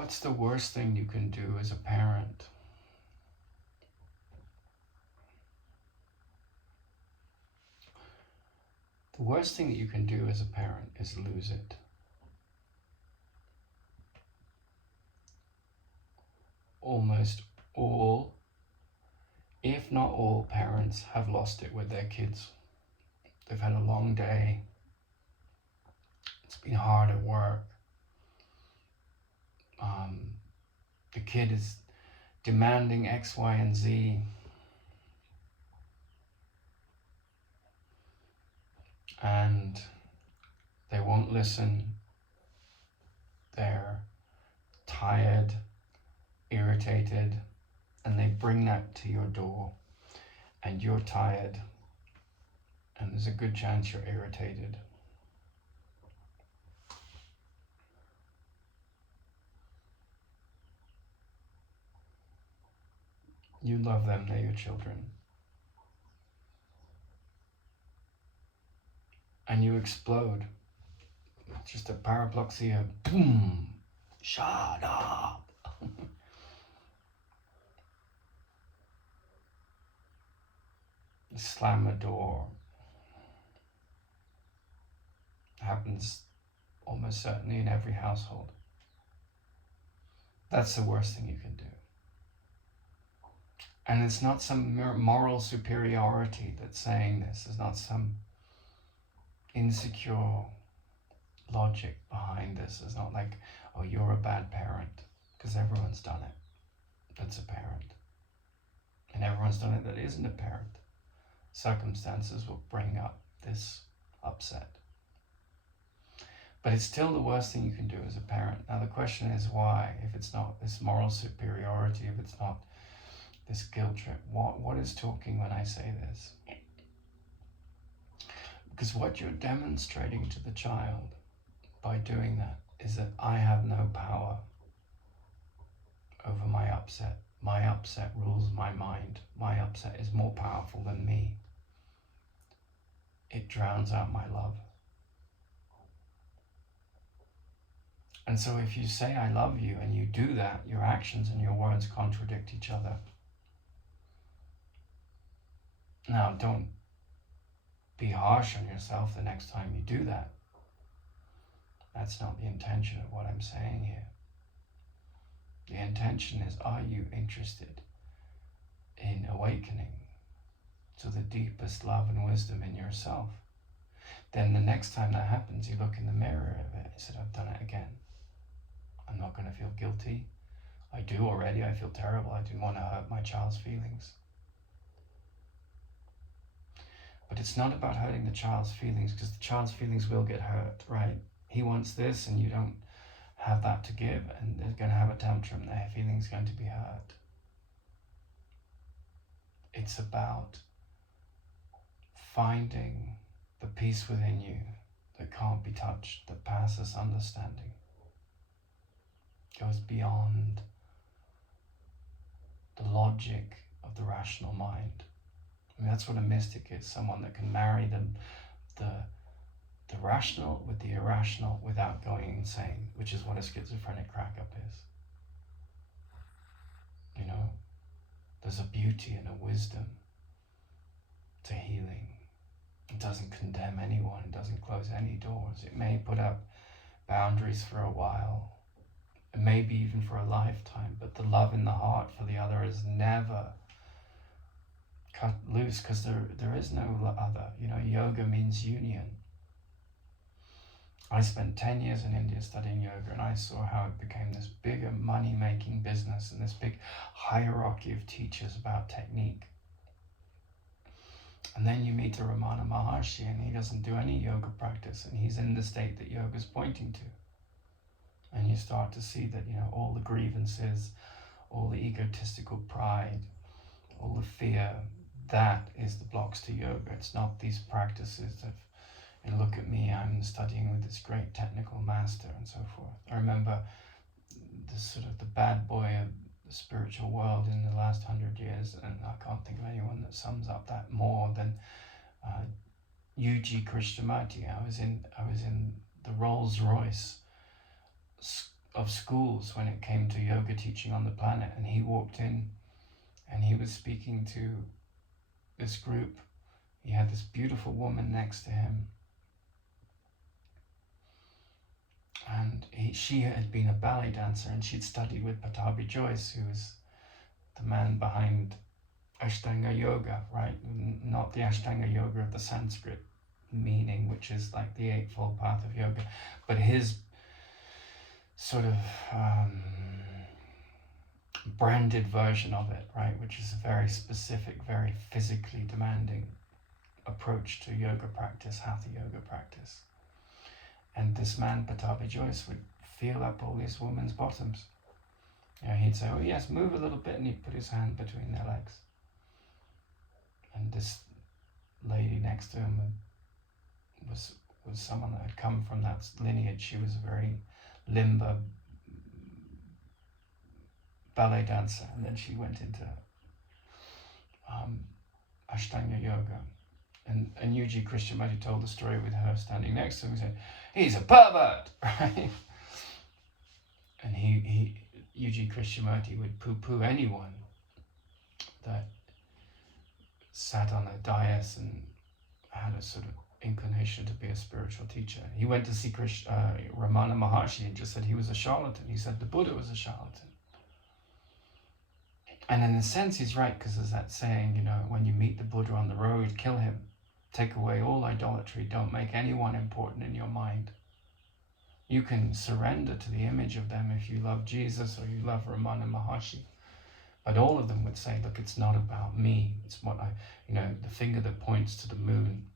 What's the worst thing you can do as a parent? The worst thing that you can do as a parent is lose it. Almost all, if not all, parents have lost it with their kids. They've had a long day. It's been hard at work. The kid is demanding X, Y, and Z. And they won't listen. They're tired, irritated, and they bring that to your door, and you're tired, and there's a good chance you're irritated. You love them, they're your children. And you explode. Just a parapluxia, boom, shut up. Slam a door. Happens almost certainly in every household. That's the worst thing you can do. And it's not some moral superiority that's saying this. There's not some insecure logic behind this. It's not like, oh, you're a bad parent, because everyone's done it that's a parent. And everyone's done it that isn't a parent. Circumstances will bring up this upset. But it's still the worst thing you can do as a parent. Now the question is why? If it's not this moral superiority, if it's not this guilt trip, what is talking when I say this? Because what you're demonstrating to the child by doing that is that I have no power over my upset. My upset rules my mind. My upset is more powerful than me. It drowns out my love. And so if you say I love you and you do that, your actions and your words contradict each other. Now, don't be harsh on yourself the next time you do that. That's not the intention of what I'm saying here. The intention is, are you interested in awakening to the deepest love and wisdom in yourself? Then the next time that happens, you look in the mirror of it and say, I've done it again. I'm not going to feel guilty. I do already. I feel terrible. I didn't want to hurt my child's feelings. But it's not about hurting the child's feelings, because the child's feelings will get hurt, right? He wants this and you don't have that to give, and they're going to have a tantrum. Their feelings are going to be hurt. It's about finding the peace within you that can't be touched, that passes understanding, goes beyond the logic of the rational mind. I mean, that's what a mystic is, someone that can marry the rational with the irrational without going insane, which is what a schizophrenic crack-up is. You know, there's a beauty and a wisdom to healing. It doesn't condemn anyone, it doesn't close any doors. It may put up boundaries for a while, maybe even for a lifetime, but the love in the heart for the other is never cut loose, because there is no other. You know, yoga means union. I spent 10 years in India studying yoga, and I saw how it became this bigger money-making business and this big hierarchy of teachers about technique. And then you meet a Ramana Maharshi, and he doesn't do any yoga practice, and he's in the state that yoga is pointing to. And you start to see that, you know, all the grievances, all the egotistical pride, all the fear, that is the blocks to yoga. It's not these practices of, and look at me, I'm studying with this great technical master and so forth. I remember this sort of the bad boy of the spiritual world in the last 100 years, and I can't think of anyone that sums up that more than U.G. Krishnamurti. I was in the Rolls Royce of schools when it came to yoga teaching on the planet, and he walked in and he was speaking to this group. He had this beautiful woman next to him, and she had been a ballet dancer, and she'd studied with Pattabhi Jois, who was the man behind Ashtanga Yoga, right? Not the Ashtanga Yoga of the Sanskrit meaning, which is like the Eightfold Path of Yoga, but his sort of branded version of it, right? Which is a very specific, very physically demanding approach to yoga practice, Hatha yoga practice. And this man, Pattabhi Jois, would feel up all these women's bottoms. You know, he'd say, "Oh yes, move a little bit," and he'd put his hand between their legs. And this lady next to him was someone that had come from that lineage. She was a very limber ballet dancer, and then she went into Ashtanga Yoga. And Yuji Krishnamurti told the story with her standing next to him. He said, "He's a pervert," right? And Yuji Krishnamurti would poo-poo anyone that sat on a dais and had a sort of inclination to be a spiritual teacher. He went to see Ramana Maharshi and just said he was a charlatan. He said the Buddha was a charlatan. And in a sense, he's right, because there's that saying, you know, when you meet the Buddha on the road, kill him. Take away all idolatry. Don't make anyone important in your mind. You can surrender to the image of them if you love Jesus or you love Ramana Maharshi. But all of them would say, look, it's not about me. It's what the finger that points to the moon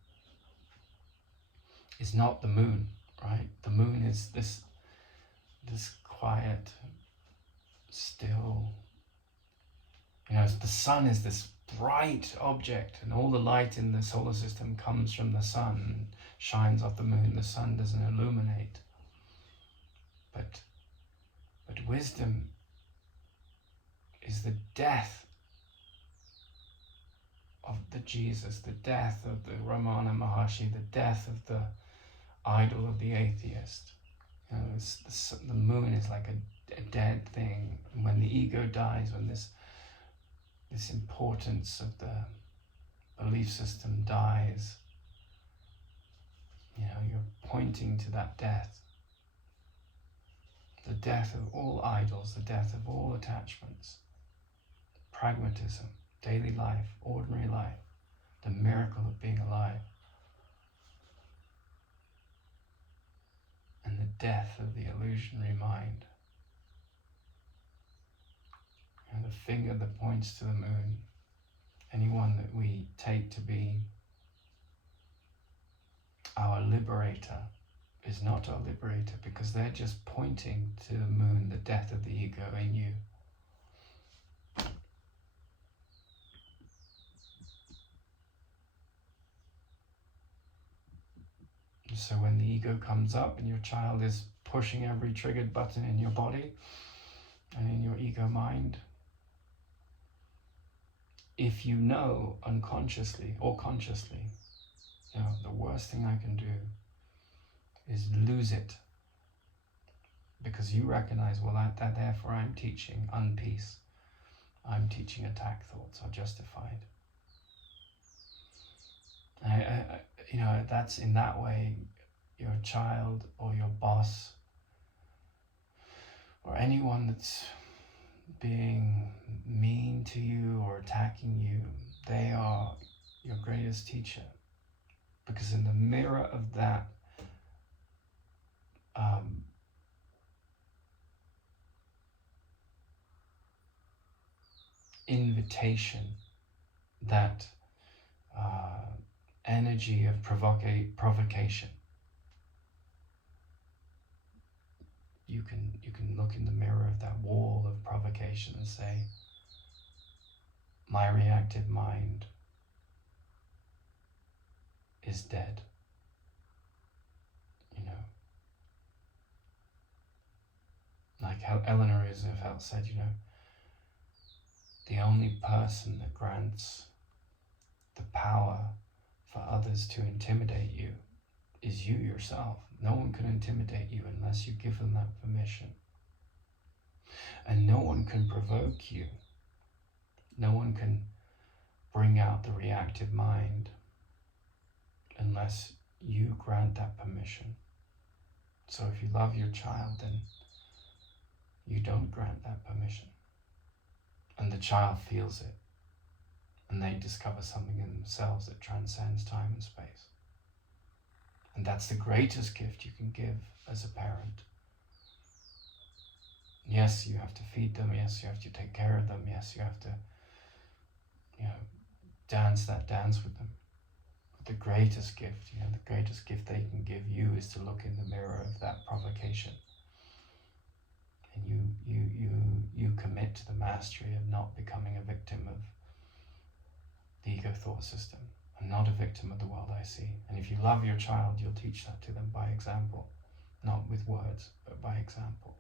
is not the moon, right? The moon is this quiet, still, the sun is this bright object, and all the light in the solar system comes from the sun and shines off the moon. The sun doesn't illuminate. But wisdom is the death of the Jesus, the death of the Ramana Maharshi, the death of the idol of the atheist. The moon is like a dead thing. And when the ego dies, when this importance of the belief system dies, you're pointing to that death. The death of all idols, the death of all attachments, pragmatism, daily life, ordinary life, the miracle of being alive, and the death of the illusionary mind. And the finger that points to the moon, anyone that we take to be our liberator, is not our liberator, because they're just pointing to the moon, the death of the ego in you. So when the ego comes up and your child is pushing every triggered button in your body and in your ego mind, if you know unconsciously or consciously, the worst thing I can do is lose it, because you recognize, well, therefore I'm teaching unpeace. I'm teaching attack thoughts are justified. That's in that way, your child or your boss or anyone that's being mean to you or attacking you, they are your greatest teacher. Because in the mirror of that invitation, that energy of provocation, you can look in the mirror of that wall of provocation and say, my reactive mind is dead. Like how Eleanor Roosevelt said, the only person that grants the power for others to intimidate you is you yourself. No one can intimidate you unless you give them that permission. one can provoke you. No one can bring out the reactive mind unless you grant that permission. So if you love your child, then you don't grant that permission. And the child feels it. And they discover something in themselves that transcends time and space. And that's the greatest gift you can give as a parent. Yes, you have to feed them. Yes, you have to take care of them. Yes, you have to, dance that dance with them. But the greatest gift, the greatest gift they can give you is to look in the mirror of that provocation. And you commit to the mastery of not becoming a victim of the ego thought system. I'm not a victim of the world I see. And if you love your child, you'll teach that to them by example, not with words, but by example.